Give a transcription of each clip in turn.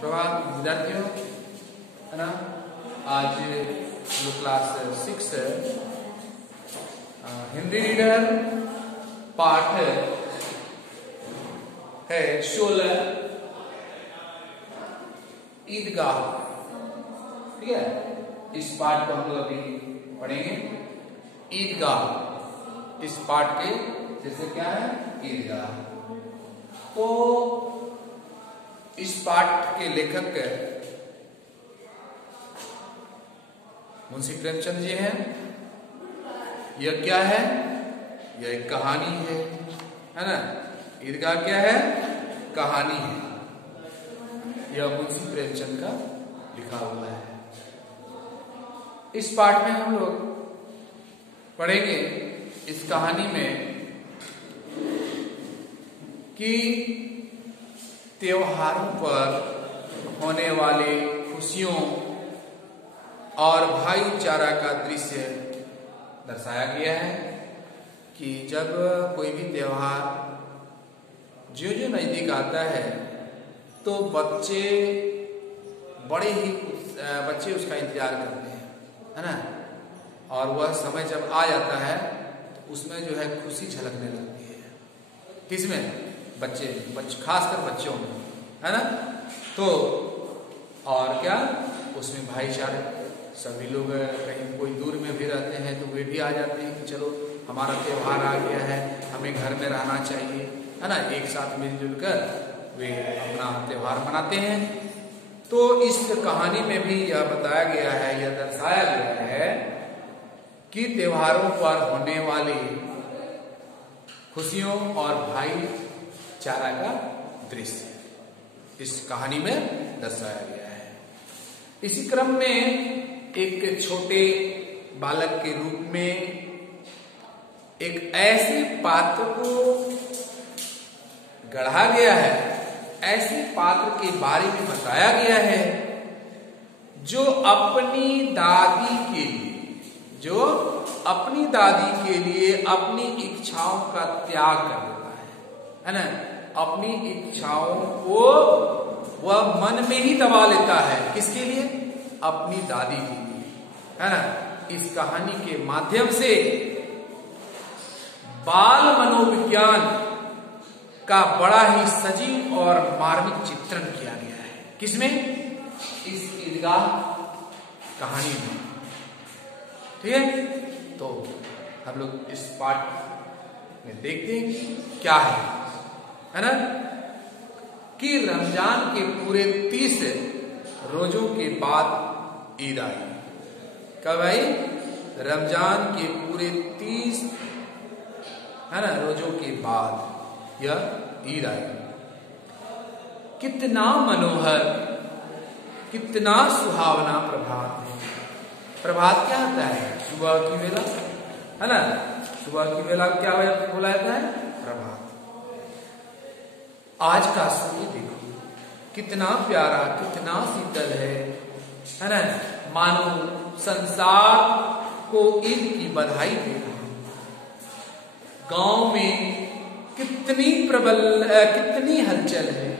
प्रभात विद्यार्थियों, है ना। आज जो क्लास 6 हिंदी रीडर पाठ है 16 ईदगाह। ठीक है, इस पाठ को हम लोग अभी पढ़ेंगे। ईदगाह इस पाठ के जैसे क्या है, ईदगाह। तो इस पाठ के लेखक मुंशी प्रेमचंद जी हैं। यह क्या है? यह एक कहानी है ना। ईदगाह क्या है? कहानी है। यह मुंशी प्रेमचंद का लिखा हुआ है। इस पाठ में हम लोग पढ़ेंगे इस कहानी में कि त्योहारों पर होने वाले खुशियों और भाईचारा का दृश्य दर्शाया गया है कि जब कोई भी त्योहार जो नजदीक आता है तो बच्चे उसका इंतजार करते हैं, है ना। और वह समय जब आ जाता है तो उसमें जो है खुशी झलकने लगती है। किसमें? बच्चे खासकर बच्चों में, है ना। तो और क्या, उसमें भाईचारा, सभी लोग कहीं कोई दूर में भी रहते हैं तो वे भी आ जाते हैं कि चलो हमारा त्योहार आ गया है, हमें घर में रहना चाहिए, है ना। एक साथ मिलजुल कर वे अपना त्योहार मनाते हैं। तो इस कहानी में भी यह बताया गया है, यह दर्शाया गया है कि त्योहारों पर होने वाली खुशियों और भाईचारा का दृश्य इस कहानी में दर्शाया गया है। इसी क्रम में एक छोटे बालक के रूप में एक ऐसे पात्र को गढ़ा गया है, ऐसे पात्र के बारे में बताया गया है जो अपनी दादी के लिए अपनी इच्छाओं का त्याग कर देता है ना। अपनी इच्छाओं को वह मन में ही दबा लेता है। किसके लिए? अपनी दादी के लिए, है ना। इस कहानी के माध्यम से बाल मनोविज्ञान का बड़ा ही सजीव और मार्मिक चित्रण किया गया है। किसमें? इस ईदगाह कहानी में। ठीक है, तो हम लोग इस पाठ में देखते हैं क्या है ना, कि रमजान के पूरे 30 रोजों के बाद ईद आई। कब आई? रमजान के पूरे 30 है ना रोजों के बाद यह ईद आई। कितना मनोहर, कितना सुहावना प्रभात है। प्रभात क्या होता है? सुबह की वेला, है ना। सुबह की वेला क्या बोला जाता है? प्रभात। आज का सूर्य देखो कितना प्यारा, कितना शीतल है ना। मानो संसार को ईद की बधाई दे रहा है। गांव में कितनी हलचल है।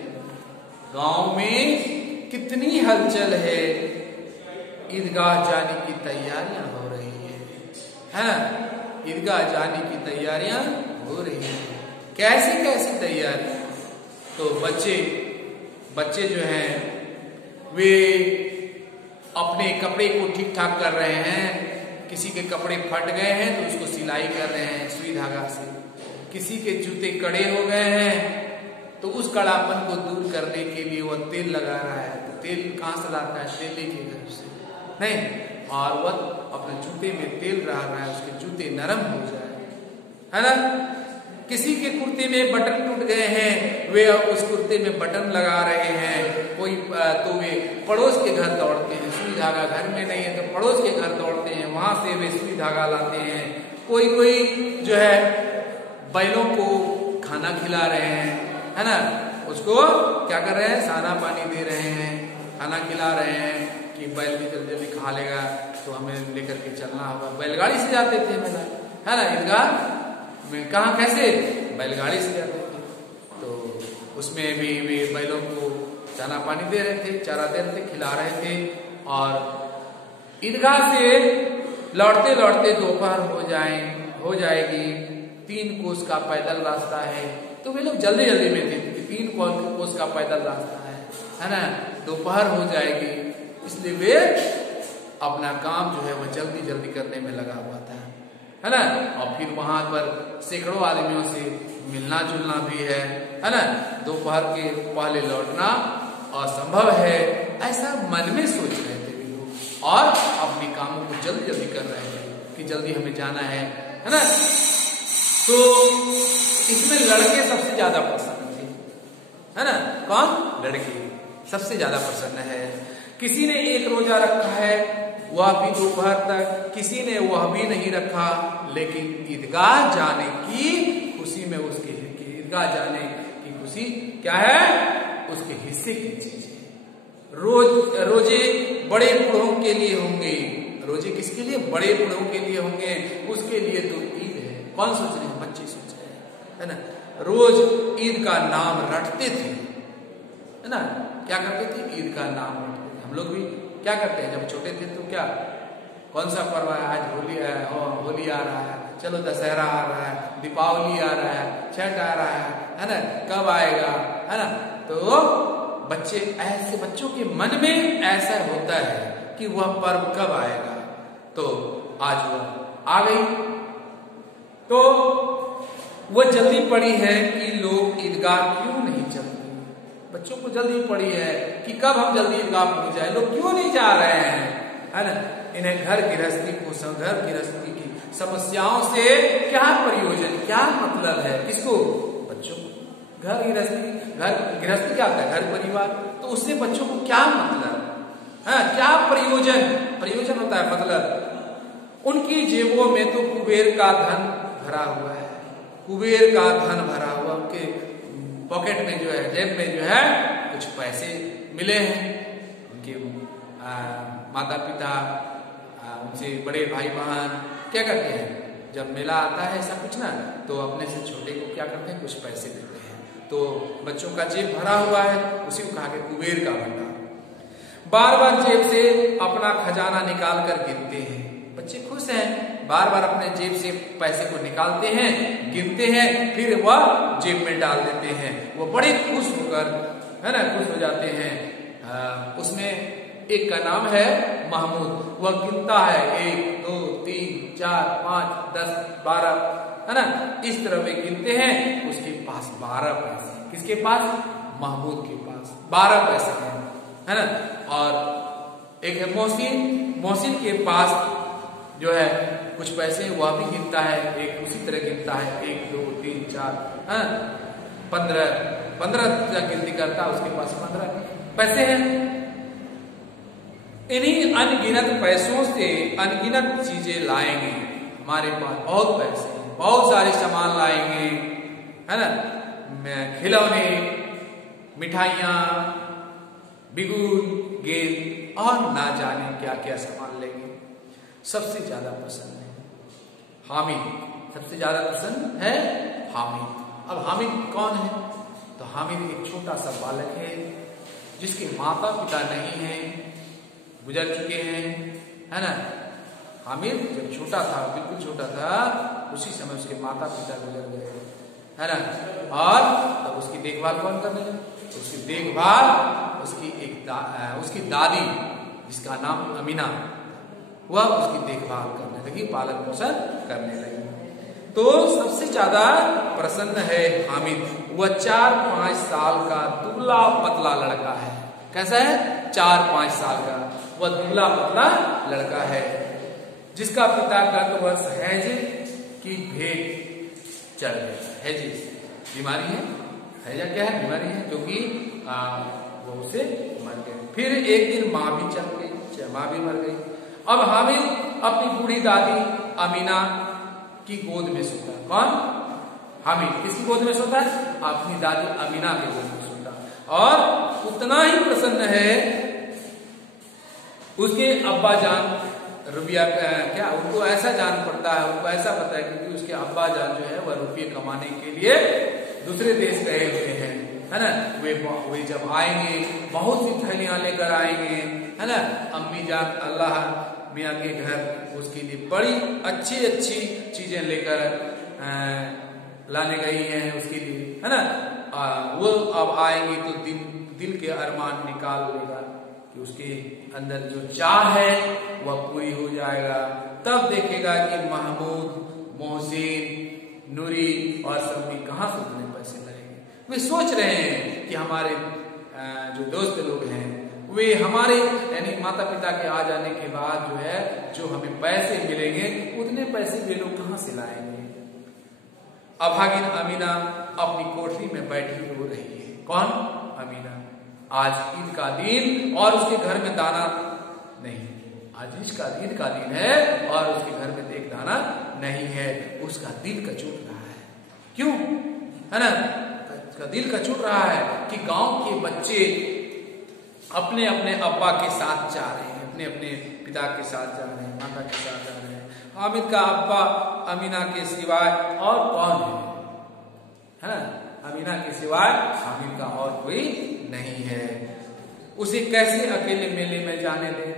गांव में कितनी हलचल है। ईदगाह जाने की तैयारियां हो रही है ना। ईदगाह जाने की तैयारियां हो रही है। कैसी तैयारी? तो बच्चे जो हैं वे अपने कपड़े को ठीक ठाक कर रहे हैं। किसी के कपड़े फट गए हैं तो उसको सिलाई कर रहे हैं सुई धागा से। किसी के जूते कड़े हो गए हैं तो उस कड़ापन को दूर करने के लिए वह तेल लगा रहा है। तो तेल कहाँ से लाता है? तेल लेके घर से नहीं, और वह अपने जूते में तेल रहा है, उसके जूते नरम हो जाए, है ना। किसी के कुर्ते में बटन टूट गए हैं, वे उस कुर्ते में बटन लगा रहे हैं। कोई तो वे पड़ोस के घर दौड़ते हैं, सुई धागा घर में नहीं है तो पड़ोस के घर दौड़ते हैं, वहां से वे सुई धागा लाते हैं। कोई जो है बैलों को खाना खिला रहे हैं, है ना। उसको क्या कर रहे हैं? साना पानी दे रहे हैं, खाना खिला रहे हैं कि बैल भी जल्दी खा लेगा तो हमें लेकर के चलना होगा। बैलगाड़ी से जाते थे मेला, है ना। ईदगाह में कहाँ कैसे? बैलगाड़ी से जाते थे। तो उसमें भी वे बैलों को दाना पानी दे रहे थे, चारा दे रहे थे, खिला रहे थे। और ईदगाह से लौटते लौटते दोपहर हो जाएगी, 3 कोस का पैदल रास्ता है। तो वे लोग जल्दी जल्दी में थे कि 3 कोस का पैदल रास्ता है ना, दोपहर हो जाएगी, इसलिए वे अपना काम जो है वह जल्दी जल्दी करने में लगा हुआ था, है ना। और फिर वहां पर सैकड़ों आदमियों से मिलना जुलना भी है ना। दोपहर के पहले लौटना असंभव है, ऐसा मन में सोच रहे थे वे लोग और अपने कामों को जल्दी जल्दी कर रहे थे कि जल्दी हमें जाना है ना। तो इसमें लड़के सबसे ज्यादा प्रसन्न थे, है ना। कौन? लड़के सबसे ज्यादा प्रसन्न है। किसी ने 1 रोजा रखा है, वह भी दोपहर तक, किसी ने वह भी नहीं रखा, लेकिन ईदगाह जाने की खुशी में उसके ईदगाह जाने की खुशी क्या है? उसके हिस्से की चीज है। रोजे बड़े बूढ़ों के लिए होंगे। रोजे किसके लिए? बड़े बूढ़ों के लिए होंगे, उसके लिए तो ईद है। कौन सोच रहे हैं? बच्चे सोच रहे हैं, है ना। रोज ईद का नाम रटते थे, है ना। क्या करते थे? ईद का नाम रटते थे। हम लोग भी क्या करते हैं जब छोटे थे तो क्या, कौन सा पर्व है? आज होली है, होली आ रहा है, चलो दशहरा आ रहा है, दीपावली आ रहा है, छठ आ रहा है ना, कब आएगा, है ना। तो बच्चे ऐसे, बच्चों के मन में ऐसा होता है कि वह पर्व कब आएगा। तो आज वह आ गई, तो वह जल्दी पड़ी है कि लोग ईदगाह क्यों नहीं चलते। बच्चों को जल्दी पड़ी है कि कब हम जल्दी ईदगाह पहुंच जाए, लोग क्यों नहीं जा रहे हैं, है ना। इन्हें घर गृहस्थी की समस्याओं से क्या प्रयोजन, क्या मतलब है? किसको? बच्चों को। घर गृहस्थी क्या होता है? घर परिवार। तो उससे बच्चों को क्या मतलब है? क्या प्रयोजन होता है, मतलब। उनकी जेबों में तो कुबेर का धन भरा हुआ है, कुबेर का धन भरा हुआ। उनके पॉकेट में जो है, जेब में जो है कुछ पैसे मिले हैं। उनके माता पिता, उनसे बड़े भाई बहन क्या करते हैं, जब मेला आता है ऐसा कुछ ना, तो अपने से छोटे को क्या करते हैं, कुछ पैसे देते हैं। तो बच्चों का जेब भरा हुआ है, उसी को कहा कि कुबेर का भंडार। बार बार जेब से अपना खजाना निकाल कर गिनते हैं। बच्चे खुश हैं, बार बार अपने जेब से पैसे को निकालते हैं, गिनते हैं, फिर वह जेब में डाल देते हैं। वो बड़े खुश होकर, है ना, खुश हो जाते हैं। उसमें एक का नाम है महमूद, वह गिनता है 1 2 3 4 5 10 12, है ना। इस तरह वे गिनते हैं। उसके पास 12 पैसे, किसके पास? महमूद के पास 12 पैसे हैं, है ना। और एक है मोहसिन के पास जो है कुछ पैसे, वह भी गिनता है, एक उसी तरह गिनता है 1 2 3 4 15 तक गिनती करता है, उसके पास 15 पैसे हैं। इन्हीं अनगिनत पैसों से अनगिनत चीजें लाएंगे। हमारे पास बहुत पैसे हैं, बहुत सारे सामान लाएंगे, है ना। खिलौने, मिठाइयां, बिगुल, गेंद और ना जाने क्या क्या सामान लेंगे। सबसे ज्यादा पसंद है हामिद, सबसे ज्यादा पसंद है हामिद। अब हामिद कौन है? तो हामिद एक छोटा सा बालक है जिसके माता पिता नहीं हैं, गुजर चुके हैं, है ना। हामिद जब छोटा था, बिल्कुल छोटा था, उसी समय उसके माता पिता गुजर गए, है ना। और तब उसकी देखभाल कौन करने लगे? उसकी देखभाल उसकी दादी, जिसका नाम अमीना, वह उसकी देखभाल करने लगी, पालन पोषण करने लगी। तो सबसे ज्यादा प्रसन्न है हामिद। वह 4-5 साल का दुबला पतला लड़का है। कैसा है? 4-5 साल का वह दुबला पतला लड़का है, जिसका पिता गत वर्ष हैज की भेंट चढ़ गया। हैज बीमारी है, हैजा क्या है? बीमारी है, जो कि वो उसे मर गए। फिर एक दिन माँ भी चल गई, माँ भी मर गई। अब हामिद अपनी बूढ़ी दादी अमीना की गोद में सोता। कौन? हामिद किसकी गोद में सोता है? अपनी दादी अमीना की गोद में सोता। और उतना ही प्रसन्न है उसके अब्बा जान रुपया, क्या उनको ऐसा जान पड़ता है, उनको ऐसा पता है क्योंकि उसके अब्बा जान जो है वह रुपये कमाने के लिए दूसरे देश गए हुए हैं, है ना, वे जब आएंगे बहुत सी थैलियां लेकर आएंगे, है ना। अम्मी जान अल्लाह मियाँ के घर उसके लिए बड़ी अच्छी अच्छी चीजें लेकर लाने गई हैं उसके लिए, है ना। वो अब आएंगे तो दिल के अरमान निकाल लेगा कि उसके अंदर जो चाह है वह पूरी हो जाएगा। तब देखेगा कि महमूद, मोहसिन, नूरी और समी कहाँ से उतने पैसे लाएंगे। वे सोच रहे हैं कि हमारे जो दोस्त लोग हैं वे हमारे यानी माता पिता के आ जाने के बाद जो है जो हमें पैसे मिलेंगे उतने पैसे वे लोग कहाँ से लाएंगे। अभागिन अमीना अपनी कोठरी में बैठी रो रही है। कौन? अमीना। आज ईद का दिन और उसके घर में दाना नहीं, आज इसका ईद का दिन है और उसके घर में एक दाना नहीं है। उसका दिल कचूट रहा है। क्यों? है ना, उसका दिल कचूट रहा है कि गांव के बच्चे अपने अपने अब्बा के साथ जा रहे हैं, अपने अपने पिता के साथ जा रहे हैं, माता के साथ जा रहे हैं। हामिद का अब्बा अमीना के सिवाय और कौन है ना, अमीना के सिवाय हामिद का और कोई नहीं है। उसे कैसे अकेले मेले में जाने दे?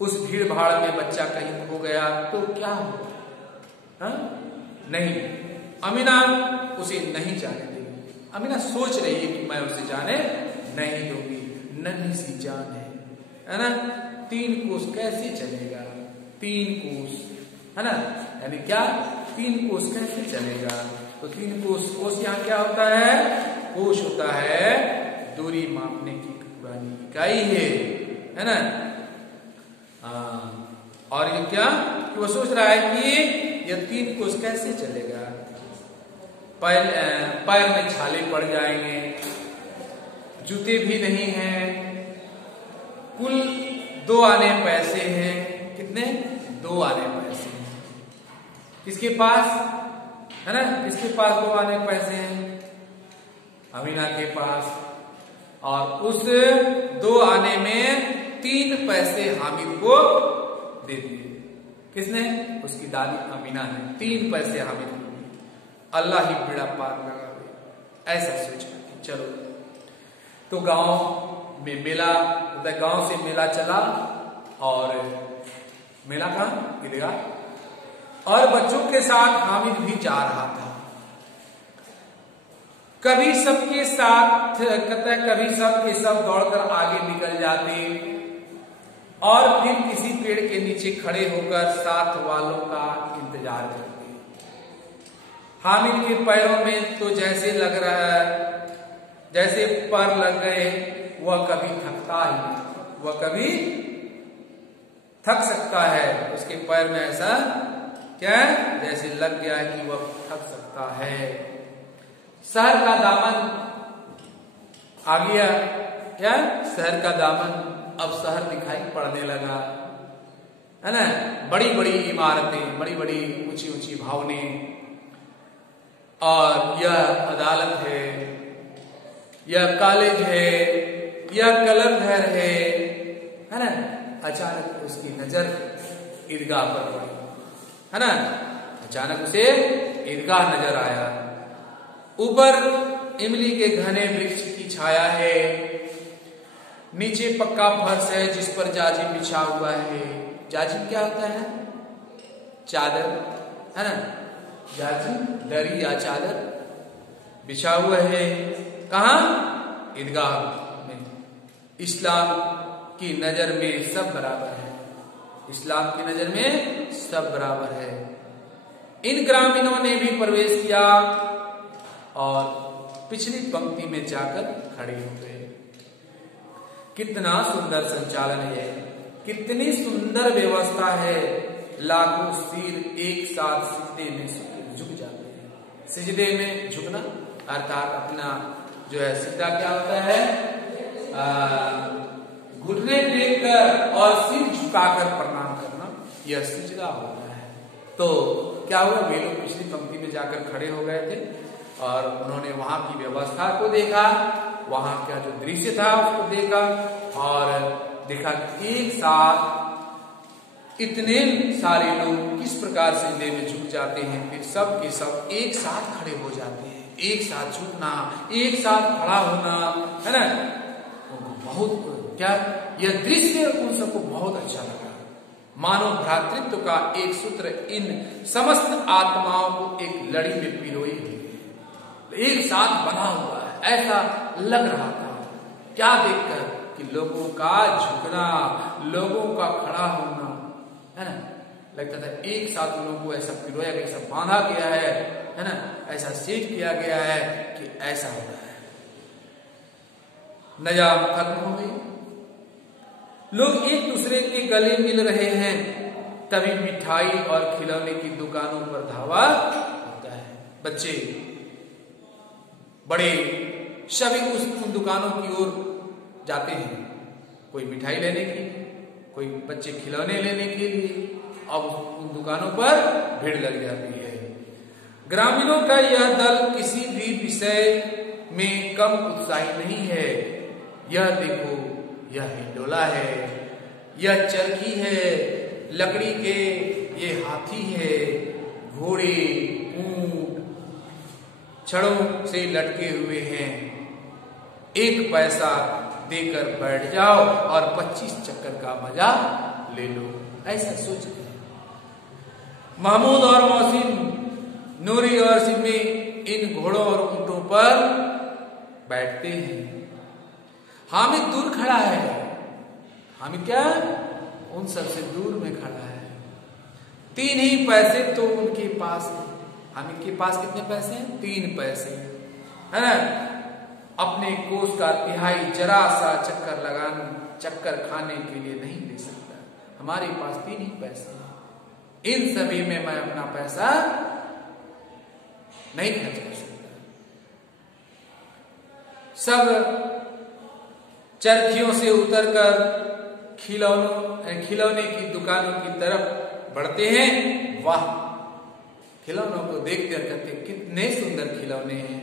उस भीड़ भाड़ में बच्चा कहीं खो गया तो क्या हो? नहीं, अमीना उसे नहीं जाने देगी। अमीना सोच रही है कि मैं उसे जाने नहीं दूंगी। नन्ही सी जान है ना, 3 कोस कैसे चलेगा? 3 कोस, है ना, यानी क्या 3 कोस कैसे चलेगा? तो 3 कोस यहाँ क्या होता है? कोस होता है दूरी मापने की पुरानी इकाई है ना। और ये क्या कि वो सोच रहा है कि ये 3 कोस कैसे चलेगा? पैर में छाले पड़ जाएंगे, जूते भी नहीं हैं, कुल 2 आने पैसे हैं। कितने? 2 आने पैसे हैं। किसके पास? है ना, किसके पास 2 आने पैसे हैं? अमीना के पास। और उस 2 आने में 3 पैसे हामिद को दे दिए। किसने? उसकी दादी अमीना ने 3 पैसे हामिद को दिए। अल्लाह ही बेड़ा पार लगा, ऐसा सोचा। चलो, तो गांव में मेला, गांव से मेला चला और मेला कहाँ? ईदगाह। और बच्चों के साथ हामिद भी जा रहा था। कभी सबके साथ कभी सब के सब दौड़कर आगे निकल जाते और फिर किसी पेड़ के नीचे खड़े होकर साथ वालों का इंतजार करते। हामिद के पैरों में तो जैसे लग रहा है जैसे पर लग गए, वह कभी थकता ही नहीं, वह कभी थक सकता है। उसके पैर में ऐसा क्या है? जैसे लग गया कि वह थक सकता है। शहर का दामन आ गया। क्या? शहर का दामन, अब शहर दिखाई पड़ने लगा, है ना। बड़ी बड़ी इमारतें, बड़ी बड़ी ऊंची ऊंची भवनें, और यह अदालत है, यह कॉलेज है, यह कलम घर है ना। अचानक उसकी नजर ईदगाह पर पड़ी, है ना। अचानक उसे ईदगाह नजर आया। ऊपर इमली के घने वृक्ष की छाया है, नीचे पक्का फर्श है जिस पर जाजिम बिछा हुआ है। जाजिम क्या होता है? चादर, है ना। जाजिम दरी या चादर बिछा हुआ है। कहाँ? ईदगाह में। इस्लाम की नजर में सब बराबर है, इस्लाम की नजर में सब बराबर है। इन ग्रामीणों ने भी प्रवेश किया और पिछली पंक्ति में जाकर खड़े हो गए। कितना सुंदर संचालन है, कितनी सुंदर व्यवस्था है। लाखों सिर एक साथ सिजदे में झुक जाते हैं। सिजदे में झुकना अर्थात अपना जो है सिजदा क्या होता है? घुटने टेककर और सिर झुकाकर प्रणाम करना, यह सिजदा होता है। तो क्या हुआ? वे लोग पिछली पंक्ति में जाकर खड़े हो गए थे और उन्होंने वहां की व्यवस्था को देखा, वहां का जो दृश्य था उसको देखा और देखा कि एक साथ इतने सारे लोग किस प्रकार सिजदे में झुक जाते हैं, फिर सब के सब एक साथ खड़े हो जाते हैं। एक साथ झुकना, एक साथ खड़ा होना, है ना, बहुत क्या यह दृश्य उन सबको बहुत अच्छा लगा। मानव भ्रातृत्व का एक सूत्र इन समस्त आत्माओं को एक लड़ी में पिरोए हुए एक साथ बना हुआ है, ऐसा लग रहा था। क्या देखकर कि लोगों का झुकना, लोगों का खड़ा होना, है ना, लगता था एक साथ लोगों को ऐसा पिरोया गया, ऐसा बांधा गया है ना, ऐसा सेट किया गया है कि ऐसा हो रहा है। नजाम खत्म हो गई, लोग एक दूसरे के गले मिल रहे हैं, तभी मिठाई और खिलौने की दुकानों पर धावा होता है। बच्चे बड़े सभी उन दुकानों की ओर जाते हैं, कोई मिठाई लेने के लिए, कोई बच्चे खिलौने लेने के लिए। अब उन दुकानों पर भीड़ लग जाती है। ग्रामीणों का यह दल किसी भी विषय में कम उत्साही नहीं है। यह देखो, यह हिंडोला है, यह चरखी है, लकड़ी के ये हाथी है, घोड़े, ऊंट छड़ों से लटके हुए हैं। 1 पैसा देकर बैठ जाओ और 25 चक्कर का मजा ले लो, ऐसा सोचते हैं। महमूद और मोहसिन, नूरी और सिमी इन घोड़ों और ऊंटों पर बैठते हैं। हामिद दूर खड़ा है। हामिद क्या उन सबसे दूर में खड़ा है। 3 ही पैसे तो उनके पास है। हामिद के पास कितने पैसे हैं? 3 पैसे, है ना। अपने कोष का तिहाई जरा सा चक्कर खाने के लिए नहीं ले सकता। हमारे पास 3 ही पैसे हैं, इन सभी में मैं अपना पैसा नहीं खर्च कर सकता। सब चरखियों से उतरकर खिलौने की दुकानों की तरफ बढ़ते हैं। वाह, खिलौनों को देखकर कहते कितने सुंदर खिलौने हैं।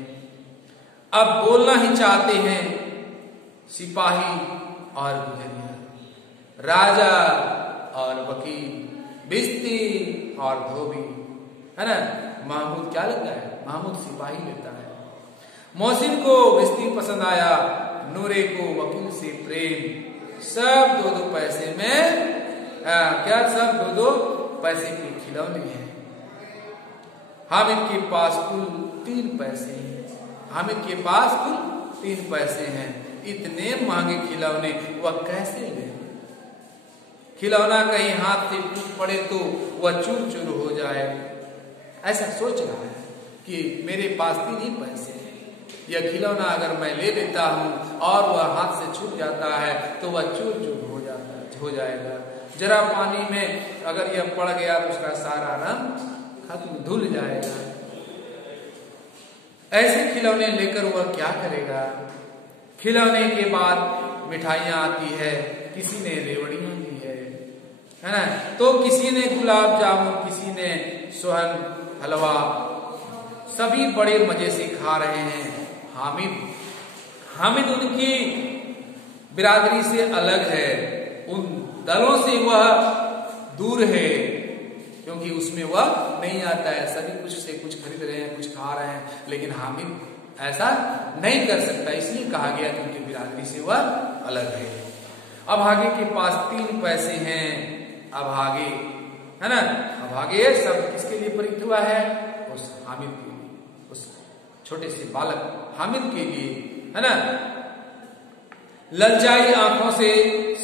अब बोलना ही चाहते हैं सिपाही और गुजरिया, राजा और वकील, बिस्ती और धोबी, है ना। महमूद क्या लेता है? महमूद सिपाही लेता है। मोहसिन को बिस्ती पसंद आया, नूरे को वकील से प्रेम। सब 2-2 पैसे में क्या सब 2-2 पैसे के खिलौने हैं। हामिद के पास कुल 3 पैसे हैं। हामिद के पास कुल 3 पैसे हैं। इतने महंगे खिलौने वह कैसे ले? खिलौना कहीं हाथ से टूट पड़े तो वह चूर चूर हो जाए, ऐसा सोच रहा है कि मेरे पास 3 ही पैसे हैं। यह खिलौना अगर मैं ले लेता हूं और वह हाथ से छूट जाता है तो वह चूर चूर हो जाएगा। जरा पानी में अगर यह पड़ गया तो उसका सारा रंग खत्म, धुल जाएगा। ऐसे खिलौने लेकर वह क्या करेगा? खिलौने के बाद मिठाइयां आती है, किसी ने रेवड़ियां दी है ना, तो किसी ने गुलाब जामुन, किसी ने सोहन हलवा, सभी बड़े मजे से खा रहे हैं। हामिद उनकी बिरादरी से अलग है, उन दलों से वह दूर है, क्योंकि उसमें वह नहीं आता है। सभी कुछ से कुछ खरीद रहे हैं, कुछ खा रहे हैं, लेकिन हामिद ऐसा नहीं कर सकता, इसलिए कहा गया कि उनकी बिरादरी से वह अलग है। अब आगे के पास 3 पैसे हैं। अब आगे, है ना, अब आगे सब किसके लिए प्रयुक्त हुआ है? उस हामिद के लिए, उस छोटे से बालक हामिद के लिए, है ना। ललचाई आंखों से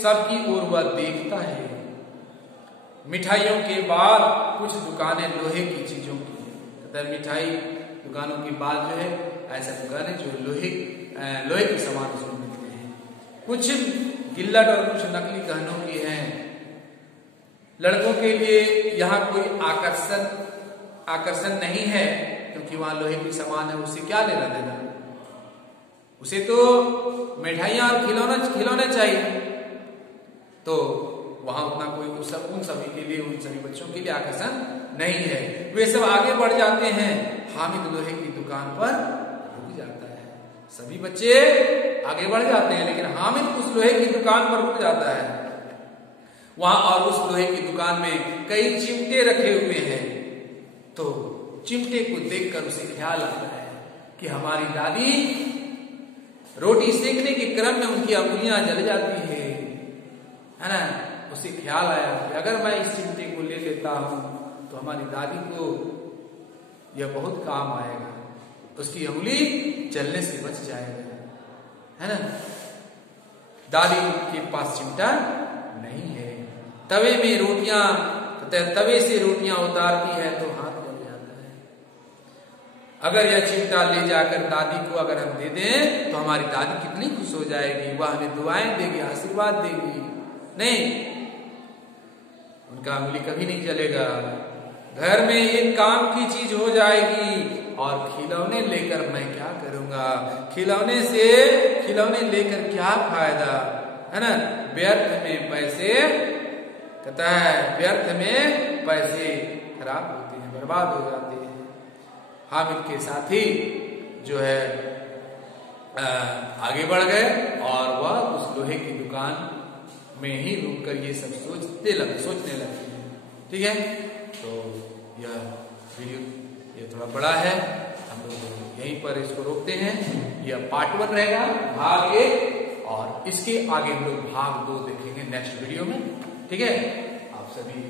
सबकी ओर वह देखता है। मिठाइयों के बाद कुछ दुकानें लोहे की चीजों की, मिठाई दुकानों के बाद जो है ऐसा दुकानें जो लोहे के सामान उसमें मिलते हैं। कुछ गिल्लट और कुछ नकली गहनों की हैं। लड़कों के लिए यहाँ कोई आकर्षण नहीं है, क्योंकि वहां लोहे की सामान है, उसे क्या लेना देना, उसे तो मिठाइयां और खिलौने चाहिए। तो वहां उतना कोई उन सभी के लिए, उन सभी बच्चों के लिए आकर्षण नहीं है। वे सब आगे बढ़ जाते हैं। हामिद लोहे की दुकान पर रुक जाता है। सभी बच्चे आगे बढ़ जाते हैं, लेकिन हामिद उस लोहे की दुकान पर रुक जाता है। वहां और उस लोहे की दुकान में कई चिमटे रखे हुए हैं। तो चिमटे को देखकर उसे ख्याल आता है कि हमारी दादी रोटी सेकने के क्रम में उनकी अंगुलियां जल जाती है ना। उसे ख्याल आया कि अगर मैं इस चिमटे को ले लेता हूं तो हमारी दादी को यह बहुत काम आएगा, उसकी अंगुली जलने से बच जाएगा, है ना। दादी के पास चिमटा नहीं है, तवे में रोटियां, तवे से रोटियां उतारती है तो हाथ जल जाता है। अगर यह चिमटा ले जाकर दादी को अगर हम दे दें तो हमारी दादी कितनी खुश हो जाएगी, वह हमें दुआएं देगी, आशीर्वाद देगी। नहीं, उनका अंगुली कभी नहीं जलेगा। घर में एक काम की चीज हो जाएगी और खिलौने लेकर मैं क्या करूंगा, खिलौने लेकर क्या फायदा, है ना। व्यर्थ में पैसे, कहता है व्यर्थ में पैसे खराब होते हैं, बर्बाद हो जाते हैं। हामिद के साथी जो है आगे बढ़ गए और वह उस लोहे की दुकान में ही रुककर ये सब सोचने लगे। ठीक है, तो यह वीडियो ये थोड़ा बड़ा है, हम लोग यहीं पर इसको रोकते हैं। यह पार्ट 1 रहेगा, भाग 1, और इसके आगे हम लोग भाग 2 देखेंगे नेक्स्ट वीडियो में। ठीक है, आप सभी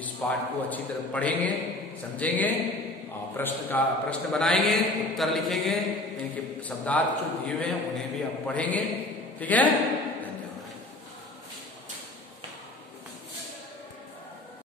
इस पार्ट को अच्छी तरह पढ़ेंगे, समझेंगे, प्रश्न बनाएंगे, उत्तर लिखेंगे, इनके शब्दार्थ जो दिए हुए हैं उन्हें भी आप पढ़ेंगे। ठीक है।